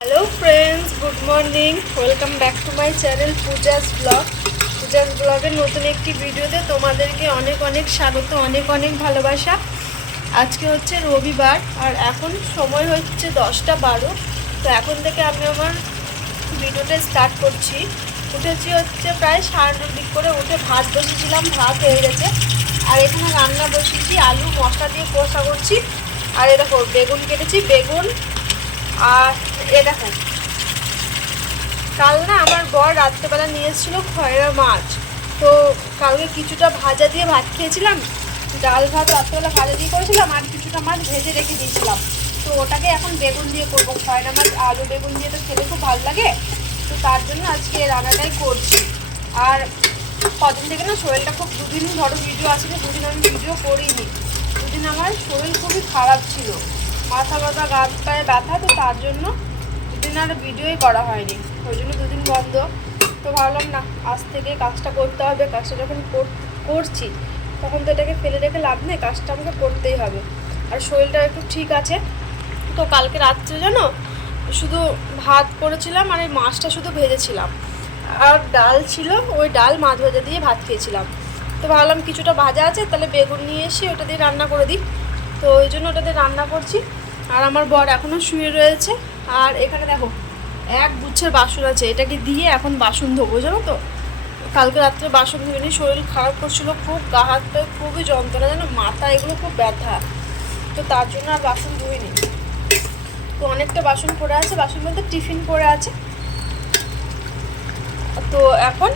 Hello friends, good morning. Welcome back to my channel Puja's blog. Puja's ব্লগের নতুন একটি ভিডিওতে তোমাদেরকে অনেক অনেক স্বাগত, অনেক অনেক ভালোবাসা। আজকে হচ্ছে রবিবার আর এখন সময় হচ্ছে 10টা 12। তো এখন থেকে আমি আমার ভিডিওটা স্টার্ট করছি। উঠেছি হচ্ছে প্রায় 9:30 দিক করে, উঠে ভাত বসিয়েছিলাম, ভাত হয়ে গেছে। আর এখানে রান্না বসিয়েছি, আলু মশলা দিয়ে কষা করছি। আর এ দেখো বেগুন কেটেছি, বেগুন। আর এ দেখো, কাল না আমার বর রাত্রেবেলা নিয়ে এসেছিলো খয়রা মাছ। তো কালকে কিছুটা ভাজা দিয়ে ভাত খেয়েছিলাম, ডাল ভাত রাত্রেবেলা ভাজা দিয়ে করেছিলাম, আর কিছুটা মাছ ভেজে রেখে দিয়েছিলাম। তো ওটাকে এখন বেগুন দিয়ে করবো। খয়রা মাছ আলু বেগুন দিয়ে তো খেতে খুব ভালো লাগে। তো তার জন্য আজকে রান্নাটাই করছি। আর কদিন থেকে না শরীরটা খুব, দুদিন ধরো ভিডিও আসলে, দুদিন আমি ভিডিও করিনি। দুদিন আমার শরীর খুবই খারাপ ছিল, মাথা ব্যথা গা পায়ে ব্যথা। তো তার জন্য দুদিন আর ভিডিওই করা হয়নি, ওই জন্য দুদিন বন্ধ। তো ভাবলাম না, আজ থেকে কাজটা করতে হবে। কাজটা যখন করছি তখন তো এটাকে ফেলে রেখে লাভ নেই, কাজটা আমাকে করতেই হবে। আর শরীরটা একটু ঠিক আছে। তো কালকে রাত্রে জানো, শুধু ভাত করেছিলাম আর এই মাছটা শুধু ভেজেছিলাম, আর ডাল ছিল, ওই ডাল মাছ ভাজা দিয়ে ভাত খেয়েছিলাম। তো ভাবলাম কিছুটা ভাজা আছে, তাহলে বেগুন নিয়ে এসে ওটা দিয়ে রান্না করে দিই। তো ওই জন্য ওটা দিয়ে রান্না করছি। আর আমার বর এখনও শুয়ে রয়েছে। আর এখানে দেখো এক গুচ্ছের বাসন আছে, এটাকে দিয়ে এখন বাসন ধোবো। জানো তো, কালকে রাত্রে বাসন ধুইনি, শরীর খারাপ করছিল খুব, গা হাত পায়ে খুবই যন্ত্রণা, যেন মাথা এগুলো খুব ব্যথা। তো তার জন্য আর বাসন ধুইনি। তো অনেকটা বাসন পড়ে আছে, বাসন বলতে টিফিন পড়ে আছে। তো এখন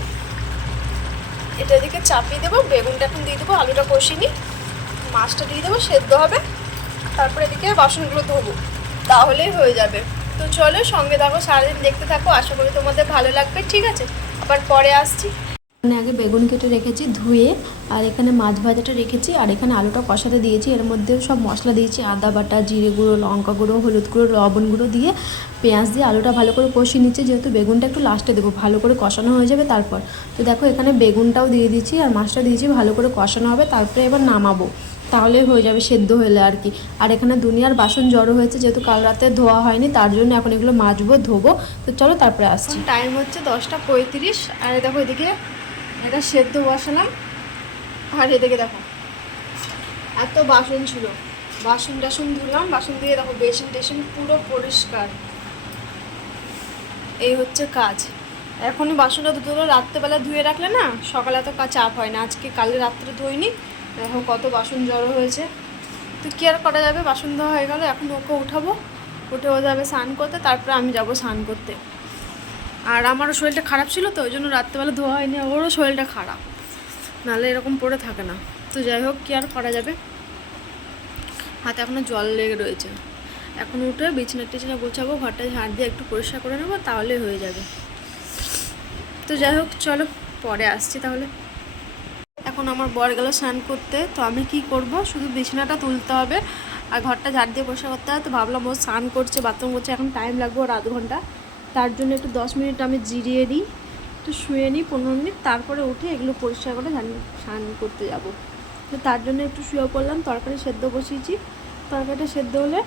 এটা দিকে চাপিয়ে দেবো, বেগুনটা এখন দিয়ে দেবো, আলুটা কষিয়ে নিই, মাছটা দিয়ে দেবো, সেদ্ধ হবে। তারপরে এদিকে বাসনগুলো ধোবো, তাহলেই হয়ে যাবে। তো চলো সঙ্গে থাকো, সারাদিন দেখতে থাকো, আশা করি তোমাদের ভালো লাগবে। ঠিক আছে, আবার পরে আসছি। এখানে আগে বেগুন কেটে রেখেছি ধুয়ে, আর এখানে মাছ ভাজাটা রেখেছি, আর এখানে আলুটা কষাতে দিয়েছি। এর মধ্যে সব মশলা দিয়েছি, আদা বাটা, জিরে গুঁড়ো, লঙ্কা গুঁড়ো, হলুদ গুঁড়ো, লবণ গুঁড়ো দিয়ে পেঁয়াজ দিয়ে আলুটা ভালো করে কষিয়ে নিচ্ছি, যেহেতু বেগুনটা একটু লাস্টে দেবো, ভালো করে কষানো হয়ে যাবে তারপর। তো দেখো এখানে বেগুনটাও দিয়ে দিচ্ছি আর মাছটা দিয়েছি, ভালো করে কষানো হবে, তারপরে এবার নামাবো, তাহলে হয়ে যাবে সেদ্ধ হলে আর কি। আর এখানে দুনিয়ার বাসন জড়ো হয়েছে, যেহেতু কাল রাতে ধোয়া হয়নি, তার জন্য এখন এগুলো মাজবো, ধোবো। তো চলো তারপরে আসছি। টাইম হচ্ছে 10টা 35। আর দেখো এদিকে এটা সেদ্ধ বসালাম। আর এদিকে দেখো এত বাসন ছিল, বাসন টাসন ধুলাম, বাসন দিয়ে দেখো বেসিন টেসিন পুরো পরিষ্কার। এই হচ্ছে কাজ। এখনই বাসনটা ধুলো, রাত্রেবেলা ধুয়ে রাখলে না সকালে এত চাপ হয় না। আজকে কালকে রাত্রে ধুইনি, দেখো কত বাসন জড়ো হয়েছে। তো কী আর করা যাবে, বাসন ধোয়া হয়ে গেল। এখন ওকে উঠাবো, উঠে ও যাবে স্নান করতে, তারপরে আমি যাব স্নান করতে। আর আমারও শরীরটা খারাপ ছিল, তো ওই জন্য রাত্রেবেলা ধোয়া হয়নি। ওরও শরীরটা খারাপ, নাহলে এরকম পড়ে থাকে না। তো যাই হোক, কী আর করা যাবে। হাতে এখনও জল লেগে রয়েছে। এখন উঠে বিছানা টিছানা গোছাবো, ঘরটা ঝাড় দিয়ে একটু পরিষ্কার করে নেবো, তাহলে হয়ে যাবে। তো যাই হোক চলো পরে আসছি তাহলে। এখন আমার বর গেল স্নান করতে, তো আমি কি করব, শুধু বিছানাটা তুলতে হবে আর ঘরটা ঝাড় দিয়ে পরিষ্কার করতে হবে। তো ভাবলাম ও স্নান করছে, বাথরুম করছে, এখন টাইম লাগবে ওর আধ ঘন্টা। তার জন্য একটু 10 মিনিট আমি জিরিয়ে নিই, একটু শুয়ে নিই 15 মিনিট, তারপরে উঠে এগুলো পরিষ্কার করে স্নান করতে যাব। তো তার জন্য একটু শুয়ে পড়লাম। তরকারি সেদ্ধ বসিয়েছি, তরকারিটা সেদ্ধ হলে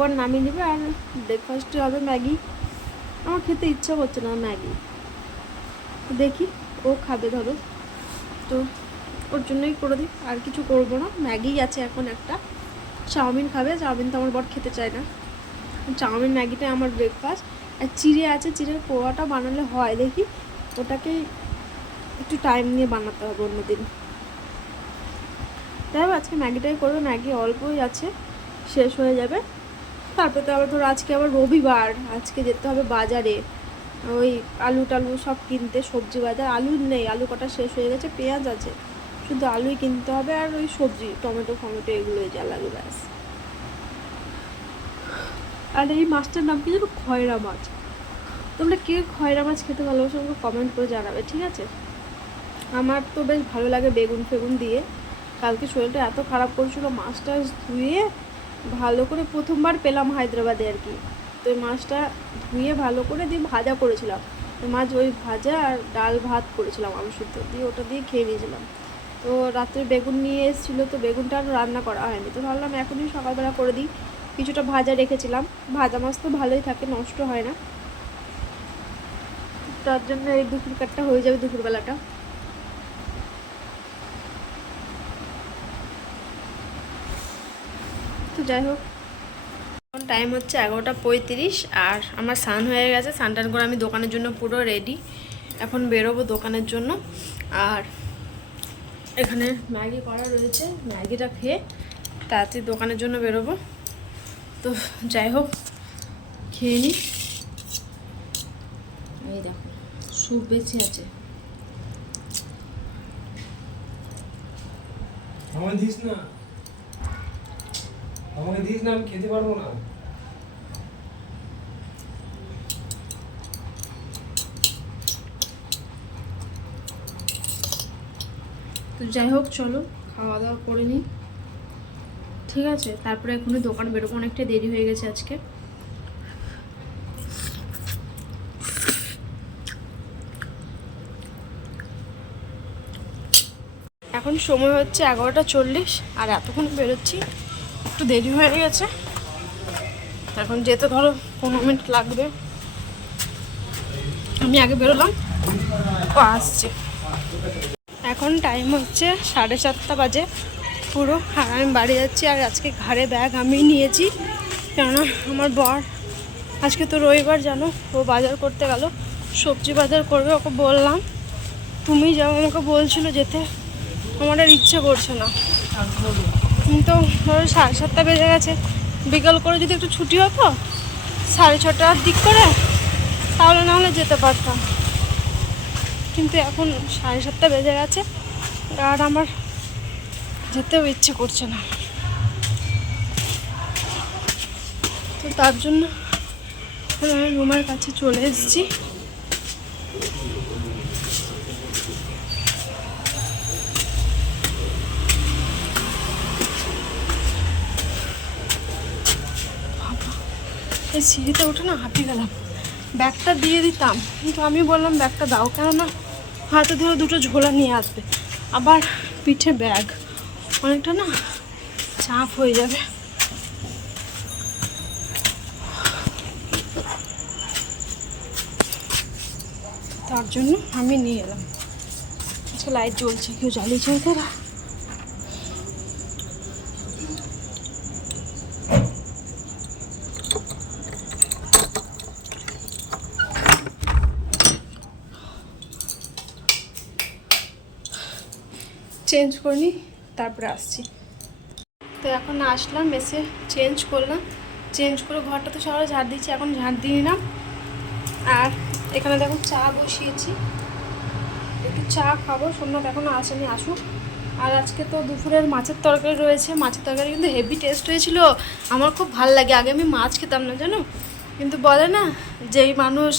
বর নামিয়ে নেবে। আর ব্রেকফাস্টে হবে ম্যাগি। আমার খেতে ইচ্ছা করছে না ম্যাগি, দেখি ও খাবে ধরো, তো ওর জন্যই করে দিই, আর কিছু করবো না। ম্যাগি আছে এখন একটা, চাউমিন খাবে, চাউমিন তো আমার বর খেতে চায় না। চাউমিন ম্যাগিটাই আমার ব্রেকফাস্ট। আর চিড়ে আছে, চিড়ের পোয়াটা বানালে হয়, দেখি ওটাকে একটু টাইম নিয়ে বানাতে হবে অন্যদিন। তাই আজকে ম্যাগিটাই করবে, ম্যাগি অল্পই আছে, শেষ হয়ে যাবে। তারপরে তো আবার ধরো আজকে আবার রবিবার, আজকে যেতে হবে বাজারে, ওই আলু টালু সব কিনতে, সবজি বাজার। আলু নেই, আলু কটা শেষ হয়ে গেছে, পেঁয়াজ আছে, শুধু আলুই কিনতে হবে। আর ওই সবজি টমেটো ফমেটো এগুলোই যা লাগে, ব্যাস। আর এই মাছটার নাম কি জানো, খয়রা মাছ। তোমরা কে খয়রা মাছ খেতে ভালোবাসো আমাকে কমেন্ট করে জানাবে, ঠিক আছে? আমার তো বেশ ভালো লাগে বেগুন ফেগুন দিয়ে। কালকে শরীরটা এত খারাপ করছিল, মাছটা ধুয়ে ভালো করে, প্রথমবার পেলাম হায়দ্রাবাদে আর কি। তো ওই মাছটা ধুয়ে ভালো করে দিয়ে ভাজা করেছিলাম। মাছ ওই ভাজা আর ডাল ভাত করেছিলাম আলু সিদ্ধ দিয়ে, ওটা দিয়ে খেয়ে নিয়েছিলাম। তো রাত্রে বেগুন নিয়ে এসেছিলো, তো বেগুনটা আর রান্না করা হয়নি, তো ভাবলাম এখনই সকালবেলা করে দিই। কিছুটা ভাজা রেখেছিলাম। ভাজা মাছ তো ভালোই থাকে, নষ্ট হয় না। তার জন্য এই দুপুর কাটটা হয়ে যাবে দুপুরবেলাটা। তো যাই হোক, এখন টাইম হচ্ছে 11:35 আর আমার স্নান হয়ে গেছে। স্নান টান করে আমি দোকানের জন্য পুরো রেডি। এখন বেরোবো দোকানের জন্য। আর এখানে ম্যাগি করা রয়েছে, ম্যাগিটা খেয়ে তাড়াতাড়ি দোকানের জন্য বেরোবো। তো যাই হোক, খেয়ে নিই। এই দেখো স্যুপ বেশি আছে। আমাকে দিস না, আমাকে দিস না, আমি খেতে পারবো না। তো যাই হোক, চলো খাওয়া দাওয়া করে নিই, ঠিক আছে? তারপরে এখনই দোকান বেরোবো, অনেকটা দেরি হয়ে গেছে আজকে। এখন সময় হচ্ছে 11:40 আর এতক্ষণ বেরোচ্ছি, একটু দেরি হয়ে গেছে। এখন যেতে ধরো 15 মিনিট লাগবে। আমি আগে বেরোলাম, ও আসছে। এখন টাইম হচ্ছে 7:30 বাজে পুরো। আর আমি বাড়ি যাচ্ছি। আর আজকে ঘাড়ে ব্যাগ আমি নিয়েছি, কেননা আমার বর আজকে তো রবিবার, জানো, ও বাজার করতে গেল, সবজি বাজার করবে। ওকে বললাম তুমি যাও, আমাকে বলছিল যেতে, আমার আর ইচ্ছে করছে না। কিন্তু ধরো 7:30 বেজে গেছে, বিকাল করে যদি একটু ছুটি হতো 6:30টার দিক করে, তাহলে না হলে যেতে পারতাম। কিন্তু এখন 7:30 বেজে গেছে আর আমার যেতেও ইচ্ছে করছে না। তো তার জন্য আমি রুমের কাছে চলে এসেছি। এই সিঁড়িতে উঠে না হাঁপিয়ে গেলাম। ব্যাগটা দিয়ে দিতাম, কিন্তু আমি বললাম ব্যাগটা দাও, কেননা হাতে ধরে দুটো ঝোলা নিয়ে আসবে, আবার পিঠে ব্যাগ, অনেকটা না চাপ হয়ে যাবে। তার জন্য আমি নিয়ে এলাম। আজকে লাইট জ্বলছে, কেউ জ্বালিয়েছে তারা। চেঞ্জ করে নিই, তারপরে আসছি। তো এখন আসলাম, এসে চেঞ্জ করলাম, চেঞ্জ করে ঘরটা তো সবাই ঝাড় দিচ্ছি, এখন ঝাড় দিয়ে নিলাম। আর এখানে দেখো চা বসিয়েছি, একটু চা খাবো। সোমনাথ এখনও আসেনি, আসুক। আর আজকে তো দুপুরের মাছের তরকারি রয়েছে। মাছের তরকারি কিন্তু হেভি টেস্ট হয়েছিল, আমার খুব ভালো লাগে। আগে আমি মাছ খেতাম না, জানো, কিন্তু বলে না যেই মানুষ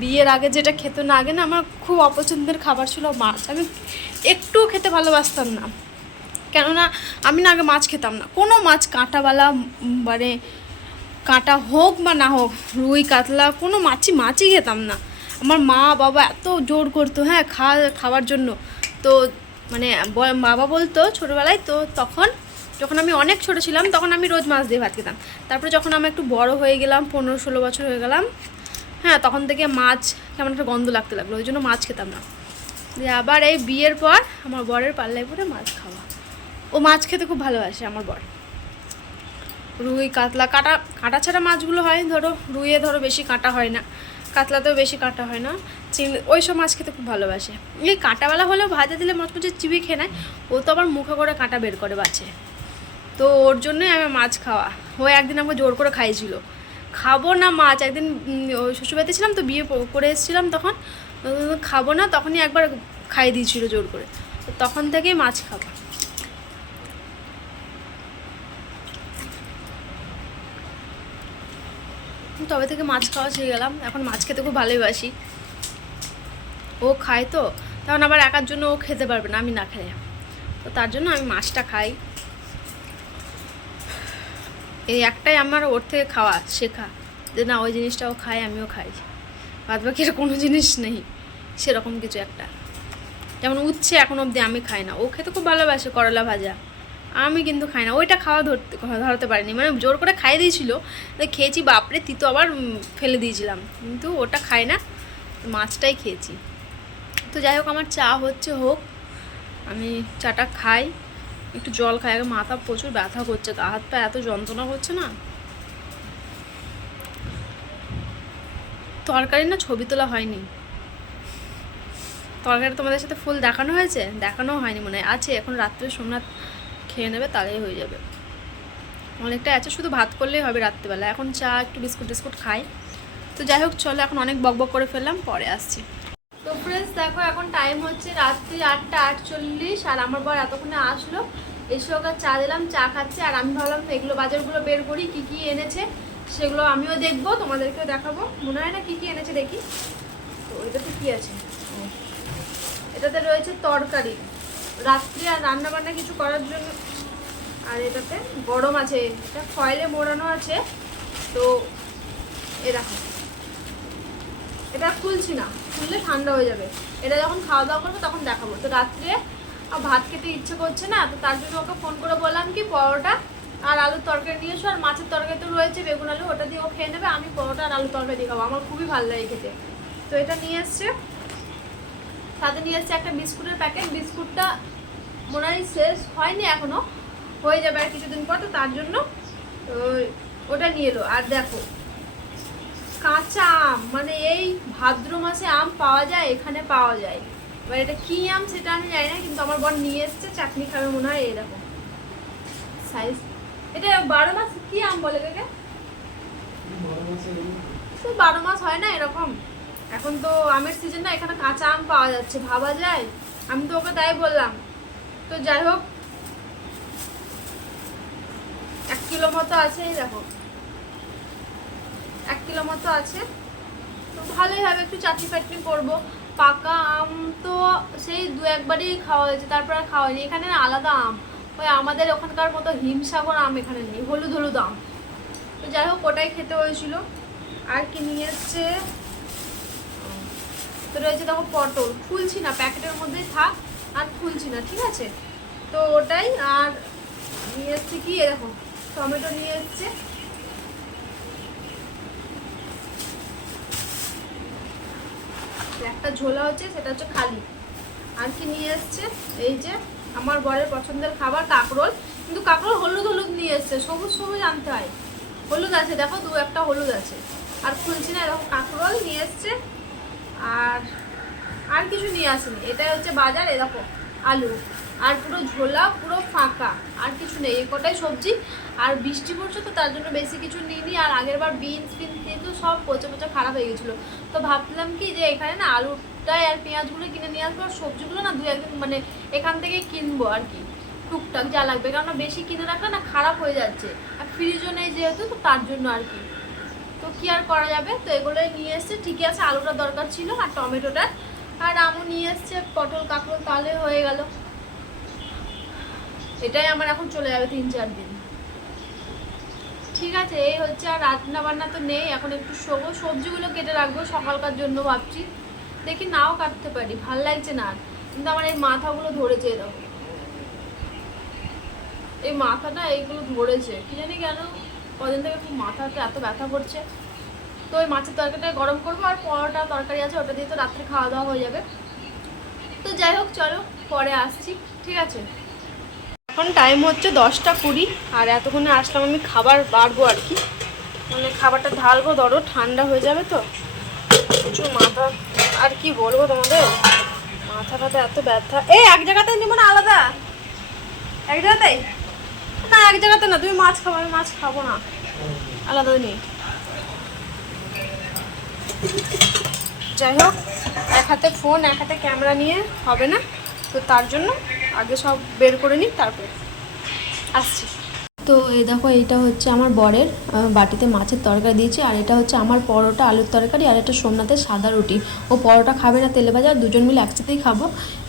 বিয়ের আগে যেটা খেত না, আগে না আমার খুব অপছন্দের খাবার ছিল মাছ। আমি একটুও খেতে ভালোবাসতাম না, কেননা আমি না আগে মাছ খেতাম না, কোনো মাছ, কাঁটাওয়ালা মানে কাঁটা হোক বা না হোক, রুই কাতলা কোনো মাছই খেতাম না। আমার মা বাবা এত জোর করতো, হ্যাঁ, খাওয়ার জন্য। তো মানে বাবা বলতো ছোটোবেলায়, তো তখন যখন আমি অনেক ছোটো ছিলাম তখন আমি রোজ মাছ দিয়ে ভাত খেতাম। তারপরে যখন আমি একটু বড় হয়ে গেলাম, 15-16 বছর হয়ে গেলাম, হ্যাঁ, তখন থেকে মাছ কেমন একটা গন্ধ লাগতে লাগলো, ওই জন্য মাছ খেতাম না। দিয়ে আবার এই বিয়ের পর আমার বরের পাল্লায় পরে মাছ খাওয়া। ও মাছ খেতে খুব ভালোবাসে আমার বর। রুই কাতলা, কাঁটা ছাড়া মাছগুলো হয়, ধরো রুইয়ে ধরো বেশি কাঁটা হয় না, কাতলাতেও বেশি কাঁটা হয় না, ওই সব মাছ খেতে খুব ভালোবাসে। এই কাঁটাওয়ালা হলেও ভাজা দিলে মচমচে চিবি খেয়ে নেয়, ও তো আবার মুখে করে কাঁটা বের করে বাছে। তো ওর জন্যই আমি মাছ খাওয়া। ও একদিন আমাকে জোর করে খাইয়েছিল, খাবো না মাছ। একদিন শ্বশুরবাড়িতে ছিলাম, তো বিয়ে করে এসেছিলাম, তখন খাবো না, তখনই একবার খাইয়ে দিয়েছিল জোর করে। তো তখন থেকেই মাছ খাবো। তবে থেকে মাছ খাওয়া শিখে গেলাম, এখন মাছ খেতে খুব ভালোবাসি। ও খায় তো, তখন আবার একার জন্য ও খেতে পারবে না আমি না খেলে, তো তার জন্য আমি মাছটা খাই। এই একটাই আমার ওর থেকে খাওয়া শেখা, যে না ওই জিনিসটাও খায়, আমিও খাই, বাদ বাকি কোনো জিনিস নেই সেরকম কিছু একটা। যেমন উচ্ছে এখন অবধি আমি খাই না, ও খেতে খুব ভালোবাসে, করলা ভাজা, আমি কিন্তু খাই না, ওইটা খাওয়া ধরতে পারিনি, মানে জোর করে খাইয়ে দিয়েছিল, খেয়েছি, বাপরে তিতো, আবার ফেলে দিয়েছিলাম, কিন্তু ওটা খাই না, মাছটাই খেয়েছি। তো যাই হোক, আমার চা হচ্ছে, হোক, আমি চাটা খাই, একটু জল খাই আগে, মাথা প্রচুর ব্যথা করছে, গা হাত পা এত যন্ত্রণা করছে না। তরকারি না ছবি তোলা হয়নি, তরকারি তোমাদের সাথে ফুল দেখানো হয়েছে, দেখানোও হয়নি মনে হয়, আছে এখন, রাত্রে সোমনাথ খেয়ে নেবে, তাহলেই হয়ে যাবে, অনেকটা আছে, শুধু ভাত করলেই হবে রাত্রেবেলা। এখন চা একটু বিস্কুট টিস্কুট খাই। তো যাই হোক, চলো, এখন অনেক বকবক করে ফেললাম, পরে আসছি। তো ফ্রেন্ডস দেখো, এখন টাইম হচ্ছে রাত্রি 8:48, আর আমার বর এতক্ষণে আসলো, এসে ওকে চা দিলাম, চা খাচ্ছে, আর আমি ভাবলাম এগুলো বাজারগুলো বের করি, কী কী এনেছে সেগুলো আমিও দেখবো, তোমাদেরকেও দেখাবো, মনে হয় না কী কী এনেছে, দেখি। তো এটাতে কী আছে, এটাতে রয়েছে তরকারি রাত্রি আর রান্না বান্না কিছু করার জন্য, আর এটাতে গরম আছে, এটা ফয়েলে মোড়ানো আছে। তো এ দেখো, এটা খুলছি না, খুললে ঠান্ডা হয়ে যাবে, এটা যখন খাওয়া দাওয়া করবো তখন দেখাবো। তো রাত্রে ভাত খেতে ইচ্ছে করছে না, তো তার জন্য ওকে ফোন করে বললাম কি পরোটা আর আলুর তরকারি নিয়ে এসো, আর মাছের তরকারি তো রয়েছে বেগুন আলু, ওটা দিয়ে ও খেয়ে নেবে, আমি পরোটা আর আলুর তরকারি দিয়ে খাবো, আমার খুবই ভালো লাগে খেতে। তো এটা নিয়ে এসছে, সাথে নিয়ে এসছে একটা বিস্কুটের প্যাকেট, বিস্কুটটা মনে হয় শেষ হয়নি এখনো, হয়ে যাবে আর কিছুদিন পর, তো তার জন্য ওটা নিয়ে এলো। আর দেখো, কাঁচা আম, মানে এই ভাদ্র মাসে আম পাওয়া যায়, এখানে পাওয়া যায়, এবার এটা কি আম সেটা আমি জানি না, কিন্তু আমার বোন নিয়ে এসছে, চাটনি খাবে মনে হয়, এইরকম সাইজ। এটা 12 মাস কি আম বলে কাকে, 12 মাস হয় না এরকম, এখন তো আমের সিজন না, এখানে কাঁচা আম পাওয়া যাচ্ছে, ভাবা যায়, আমি তো ওকে তাই বললাম। তো যাই হোক, 1 কিলো মতো আছে, এই দেখো 1 কিলো মতো আছে, তো ভালোই হবে, একটু চাটনি ফাটনি করবো। পাকা আম তো সেই 2-1বারই খাওয়া হয়েছে, তারপর আর খাওয়া হয়নি, এখানে আলাদা আম, ওই আমাদের ওখানকার মতো হিমসাগর আম এখানে নেই, হলুদ হলুদ আম। তো যাই হোক, ওটাই খেতে হয়েছিল। আর কি নিয়ে এসছে, তো রয়েছে দেখো পটল, খুলছি না, প্যাকেটের মধ্যেই থাক, আর খুলছি না, ঠিক আছে, তো ওটাই। আর নিয়ে এসছে কি, দেখো টমেটো নিয়ে এসছে, একটা ঝোলা হচ্ছে, সেটা হচ্ছে খালি। আর কি নিয়ে এসছে, এই যে আমার বরের পছন্দের খাবার কাঁকরোল, কিন্তু কাঁকরোল হলুদ হলুদ নিয়ে এসছে, সবুজ সবুজ আনতে হয়, হলুদ আছে দেখো, 2-1টা হলুদ আছে। আর খুলছি না, এরকম কাঁকরোল নিয়ে এসছে, আর কিছু নিয়ে আসেনি, এটাই হচ্ছে বাজার। এ দেখো আলু, আর পুরো ঝোলা, পুরো ফাঁকা, আর কিছু নেই, এ কটাই সবজি। আর বৃষ্টি পড়ছে, তো তার জন্য বেশি কিছু নিইনি, আর আগের বার বিনস কিন্তু সব পচে পচে খারাপ হয়ে গেছিলো, তো ভাবলাম কি যে এখানে না আলুটাই আর পেঁয়াজগুলো কিনে নিয়ে আসবো, আর সবজিগুলো না 2-1 দিন মানে এখান থেকে কিনবো আর কি, টুকটাক যা লাগবে, কেননা বেশি কিনে রাখলে না খারাপ হয়ে যাচ্ছে, আর ফ্রিজও নেই যেহেতু, তো তার জন্য আর কি, তো কি আর করা যাবে। তো এগুলোই নিয়ে এসছে, ঠিকই আছে, আলুটা দরকার ছিল, আর টমেটোটা, আর আমও নিয়ে এসছে, পটল কাঁকরোল, তাহলে হয়ে গেল, এটাই আমার এখন চলে যাবে 3-4 দিন, ঠিক আছে। এই হচ্ছে, আর রান্না বান্না তো নেই, এখন একটু শোবো, সবজিগুলো কেটে রাখবো সকালকার জন্য ভাবছি, দেখি নাও কাটতে পারি, ভাল লাগছে না, কিন্তু আমার এই মাথাগুলো ধরেছে, এরকম এই মাথাটা এইগুলো ধরেছে, কি জানি কেন, কদিন থেকে খুব মাথাতে এত ব্যথা করছে। তো ওই মাছের তরকারিটা গরম করবো, আর পরোটা তরকারি আছে, ওটা দিয়ে তো রাত্রে খাওয়া দাওয়া হয়ে যাবে। তো যাই হোক, চলো পরে আসছি, ঠিক আছে। এখন টাইম হচ্ছে 10:20, আর এতক্ষণে আসলাম আমি খাবার বাড়বো আর কি, মানে খাবারটা ঢালবো, ধরো ঠান্ডা হয়ে যাবে, তো প্রচুর মাথা, আর কি বলবো তোমাদের, মাথাটাতে এত ব্যথা। এই এক জায়গাতে নিবো না, আলাদা এক জায়গাতেই না, এক জায়গাতে না, তুমি মাছ খাবো, আমি মাছ খাবো না, আলাদা নেই। যাই হোক, এক হাতে ফোন এক হাতে ক্যামেরা নিয়ে হবে না, তো তার জন্য আগে সব বের করে নিই, তারপরে আসছি। তো এই দেখো, এইটা হচ্ছে আমার বরের বাটিতে মাছের তরকারি দিয়েছি, আর এটা হচ্ছে আমার পরোটা আলুর তরকারি, আর এটা সোমনাথের সাদা রুটি। ও পরোটা খাবে না তেলে ভাজা, দুজন মিলে একসাথেই খাবো,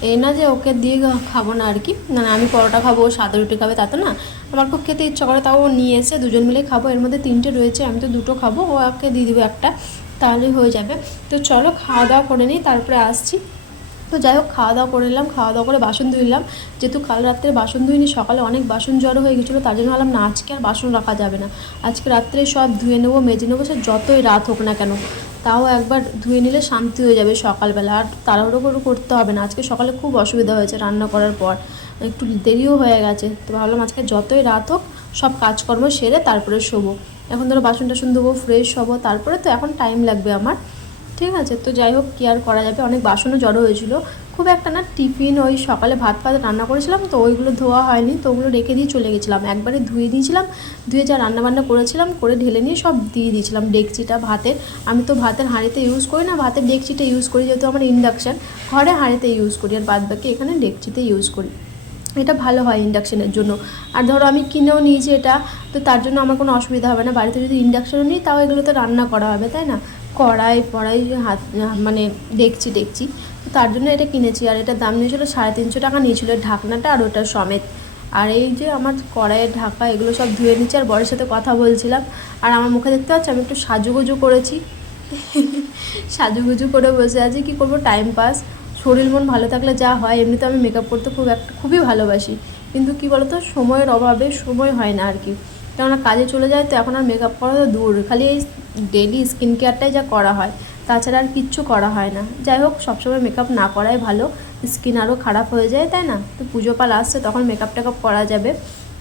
এই না যে ওকে দিয়ে খাবো না আর কি, না আমি পরোটা খাবো, ও সাদা রুটি খাবে, তা তো না, আমার খুব খেতে ইচ্ছা করে, তাও ও নিয়ে এসে দুজন মিলে খাবো, এর মধ্যে 3টে রয়েছে, আমি তো 2টো খাবো, ও ওকে দিয়ে দেবো একটা, তাহলেই হয়ে যাবে। তো চলো খাওয়া দাওয়া করে নিই, তারপরে আসছি। তো যাই হোক খাওয়া দাওয়া করে নিলাম, খাওয়া দাওয়া করে বাসন ধুইলাম। যেহেতু কাল রাত্রে বাসন ধুইনি, সকালে অনেক বাসন জড়ো হয়ে গেছিলো, তার জন্য ভাবলাম না আজকে আর বাসন রাখা যাবে না, আজকে রাত্রে সব ধুয়ে নেবো, মেজে নেবো, সে যতই রাত হোক না কেন, তাও একবার ধুয়ে নিলে শান্তি হয়ে যাবে সকালবেলা, আর তাড়াহুড়ো করে করতে হবে না। আজকে সকালে খুব অসুবিধা হয়েছে রান্না করার পর, একটু দেরিও হয়ে গেছে, তো ভাবলাম আজকে যতই রাত হোক সব কাজকর্ম সেরে তারপরে শোবো। এখন ধরো বাসন টাসন দেবো, ফ্রেশ হবো, তারপরে তো এখন টাইম লাগবে আমার, ঠিক আছে। তো যাই হোক কী আর করা যাবে, অনেক বাসনও জড়ো হয়েছিল, খুব একটা না, টিফিন ওই সকালে ভাত রান্না করেছিলাম, তো ওইগুলো ধোয়া হয়নি, তো ওগুলো রেখে দিয়ে চলে গেছিলাম, একবারে ধুয়ে দিয়েছিলাম, ধুয়ে যা রান্নাবান্না করেছিলাম করে ঢেলে নিয়ে সব দিয়ে দিয়েছিলাম। ডেকচিটা ভাতের, আমি তো ভাতের হাঁড়িতে ইউজ করি না, ভাতের ডেকচিটা ইউজ করি, যেহেতু আমার ইন্ডাকশান, ঘরে হাঁড়িতে ইউজ করি, আর বাদ বাকি এখানে ডেকচিতে ইউজ করি, এটা ভালো হয় ইন্ডাকশানের জন্য। আর ধরো আমি কিনেও নিয়েছি এটা, তো তার জন্য আমার কোনো অসুবিধা হবে না, বাড়িতে যদি ইন্ডাকশানও নিই তাও এগুলোতে রান্না করা হবে, তাই না, কড়াই হাত মানে ডেকচি, তো তার জন্য এটা কিনেছি। আর এটার দাম নিয়েছিলো 350 টাকা নিয়েছিল, ঢাকনাটা আর ওটা সমেত। আর এই যে আমার কড়াইয়ের ঢাকা এগুলো সব ধুয়ে নিচ্ছি, আর বরের সাথে কথা বলছিলাম। আর আমার মুখে দেখতে পাচ্ছি আমি একটু সাজুগুজু করেছি, সাজুগুজু করে বসে আছি, কী করবো, টাইম পাস, শরীর মন ভালো থাকলে যা হয়। এমনিতে আমি মেকআপ করতে খুবই ভালোবাসি, কিন্তু কী বলতো, সময়ের অভাবে সময় হয় না আর কি, কেননা কাজে চলে যায়, তো এখন আর মেকআপ করা তো দূর, খালি এই ডেলি স্কিন কেয়ারটাই যা করা হয়, তাছাড়া আর কিচ্ছু করা হয় না। যাই হোক সবসময় মেকআপ না করাই ভালো, স্কিন আরও খারাপ হয়ে যায়, তাই না। তো পুজো পাল আসছে, তখন মেকআপ টেকআপ করা যাবে।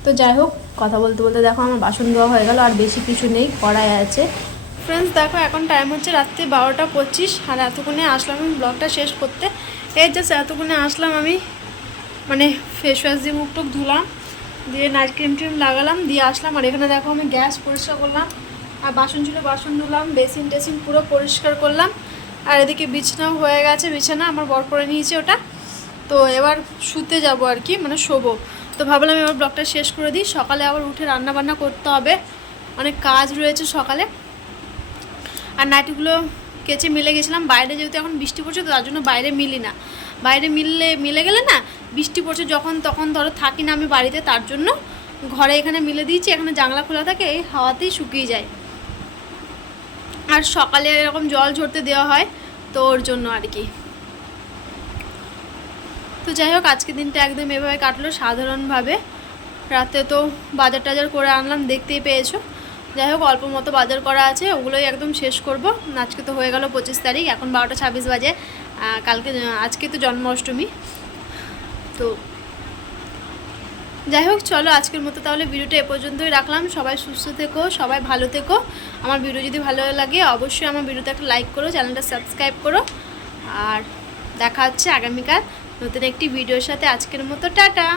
তো যাই হোক কথা বলতে বলতে দেখো আমার বাসন ধোয়া হয়ে গেল, আর বেশি কিছু নেই, কড়াই আছে। ফ্রেন্ডস দেখো এখন টাইম হচ্ছে রাত্রি 12টা 25, আর এতক্ষণে আসলাম আমি ব্লগটা শেষ করতে। এই জাস্ট এতক্ষণে আসলাম আমি, মানে ফেস ওয়াশ দিয়ে মুখ টুক ধুলাম, দিয়ে নাইট ক্রিম লাগালাম, দিয়ে আসলাম। আর এখানে দেখো আমি গ্যাস পরিষ্কার করলাম, আর বাসন ছিল বাসন ধুলাম, বেসিন টেসিন পুরো পরিষ্কার করলাম। আর এদিকে বিছানাও হয়ে গেছে, বিছানা আমার বর করে নিয়েছে ওটা। তো এবার শুতে যাব আর কি, মানে শোবো। তো ভাবলাম এবার ব্লগটা শেষ করে দিই, সকালে আবার উঠে রান্না বান্না করতে হবে, অনেক কাজ রয়েছে সকালে। আর নাইটিগুলো কেচে মিলে গেছিলাম, বাইরে যেহেতু এখন বৃষ্টি পড়ছে, তো তার জন্য বাইরে মিলি না, বাইরে মিলে গেলে না বৃষ্টি পড়ছে যখন তখন ধরো থাকি না আমি বাড়িতে, তার জন্য ঘরে এখানে মিলে দিয়েছি, এখানে জানলা খোলা থাকে, এই হাওয়াতেই শুকিয়ে যায়। আর সকালে এরকম জল ঝরতে দেওয়া হয়, তো ওর জন্য আর কি। তো যাই হোক আজকে দিনটা একদম এভাবে কাটলো সাধারণভাবে। রাতে তো বাজার টাজার করে আনলাম, দেখতেই পেয়েছো। যাই হোক অল্প মতো বাজার করা আছে, ওগুলোই একদম শেষ করব। আজকে তো হয়ে গেল 25 তারিখ, এখন 12টা 26 বাজে। আজকে তো জন্মাষ্টমী। তো যাই হোক চলো আজকের মতো তাহলে ভিডিওটা এ পর্যন্তই রাখলাম। সবাই সুস্থ থেকো, সবাই ভালো থেকো। আমার ভিডিও যদি ভালো লাগে অবশ্যই আমার ভিডিওতে একটা লাইক করো, চ্যানেলটা সাবস্ক্রাইব করো। আর দেখা হচ্ছে আগামীকাল নতুন একটি ভিডিওর সাথে। আজকের মতো টাটা।